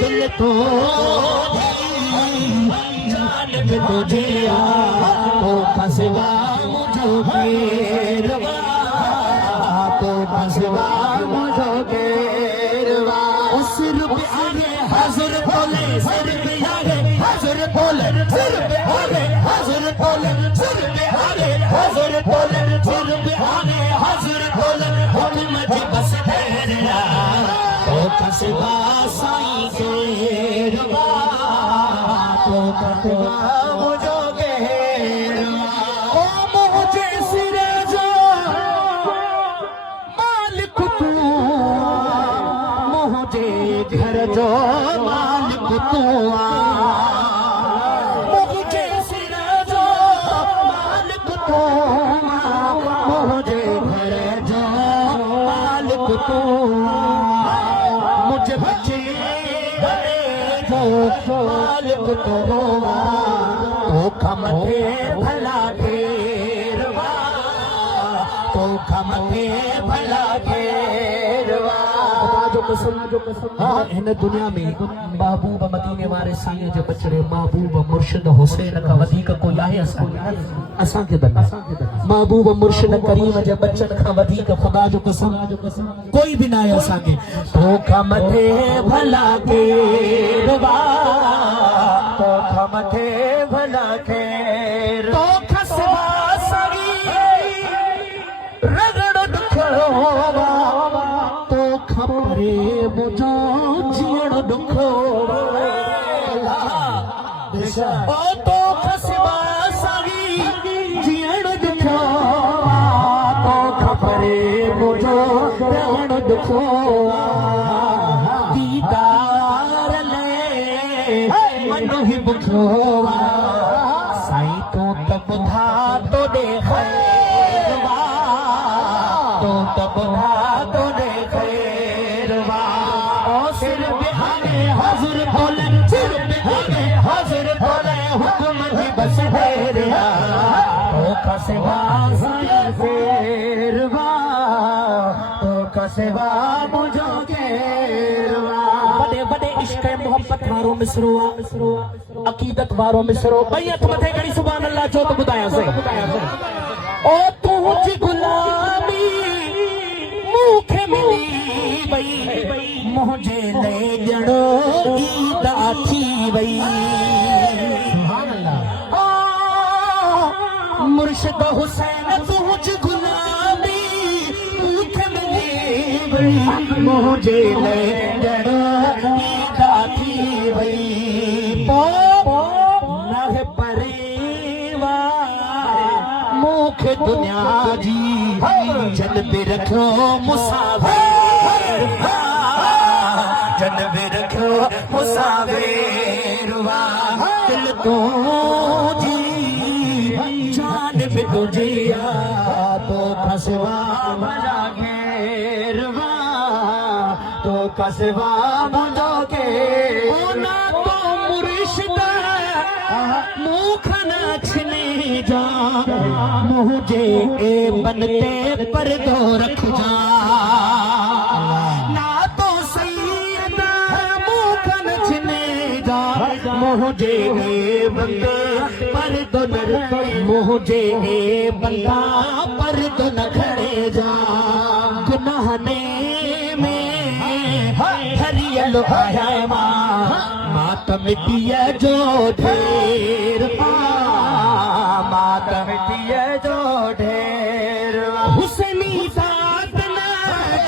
दिल तो जान पे तुझे तो फसवा मुझो घेरवा तो फसवा मुझो घेरवा सिर पे आगे हाजिर बोले सिर पे आगे हाजिर बोले सिर पे आगे हाजिर बोले सिर पे आगे हाजिर बोले सिर पे आगे हाजिर बोले हुकूमत बस तेरा तो फसवा साईं घेरवा तो फसवा मुझो घेरवा ओ मुझे सिरे जो मालिक तू मुझे घर जो मालिक तू मुझे सिरे जो मालिक तू मुझे घर जो मालिक तू मुझे बच्चे जो मालिक तो खमते भला घेरवा तो खमते भला घेरवा जो कसम हाँ इन दुनिया में महबूब मदीने वारे साईं जे बचड़े महबूब मुर्शिद हुसैन का वधीक कोई आहे असां के दर महबूब मुर्शिद करीम जे बचन का वधीक खुदा जो कसम कोई भी ना आहे असां के तो खमते भला घेरवा तो खमते भला घेर तो खसवा सरी रगड़ दुखवा तो खपरे मुझो जीण दुखवा ओ तो खसवा सरी जीण दुखवा तो खपरे मुझो जीण दुखवा दीदार ले मनो ही बुखवा साईं तो तब था तो देखवा तो तब था तो देखवा ओ सिर पे आगे हाजिर बोले सिर पे आगे हाजिर बोले हुक्म की बस तेरा तो कसवा साईं घेरवा तो कसवा मुझो घेरवा बड़े बड़े इश्क मोहब्बत वारो मिसरो अकीदत वारो मिसरो बैयत मथे घड़ी सुभान अल्लाह जो तो बुधाया से ओ तुझी गुलामी मुखे मिली बई मुझे ले जड़ो ईद थी बई सुभान अल्लाह मुर्शिद हुसैन तुझी गुलामी मुखे मिली बई मुझे ले जड़ो ईद थी बई नाहे परिवार मुखे दुनिया जी जन पे रखो मुसाफिर जन पे रखो मुसाफिर दिल तो जी जान पे तुझे तो कसवा भला घेरवा तो कसवा मुझो के ना तो मुर्शिद मुख नाचने जा मुझे ए बनते पर्दो रख जा ना तो सैयदा मुख नचने जा मुझे ए बनते पर्दो मुझे ए बंदा पर्दो न खड़े जा गुनाहने में हरियल आया मातम दिया जो ढेर मातम दिया जो ढेर हुसैनी जात ना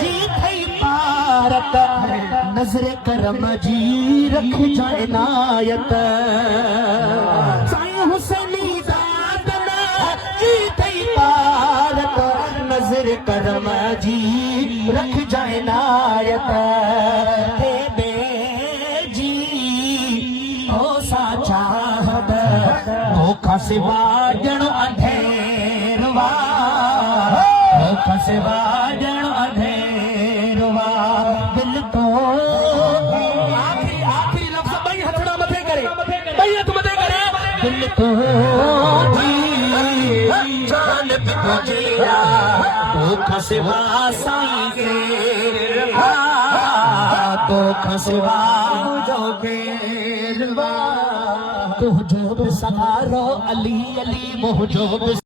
जी थई पारत नजर करम जी रख जाए नायत साईं हुसैनी जात ना जी थई पारत नजर करम जी रख जाए नायत खसवा जण अंधेरवा खसवा जण अंधेरवा दिल तो आखिरी लफ्ज़ भाई हथड़ा मथे करे भाई हथ मथे करे दिल तो जी जान पे पहुंचेगा तो खसवा साईं के तो खसवा मुझो केरवा तुझो बि सहारो अली अली मुझो बि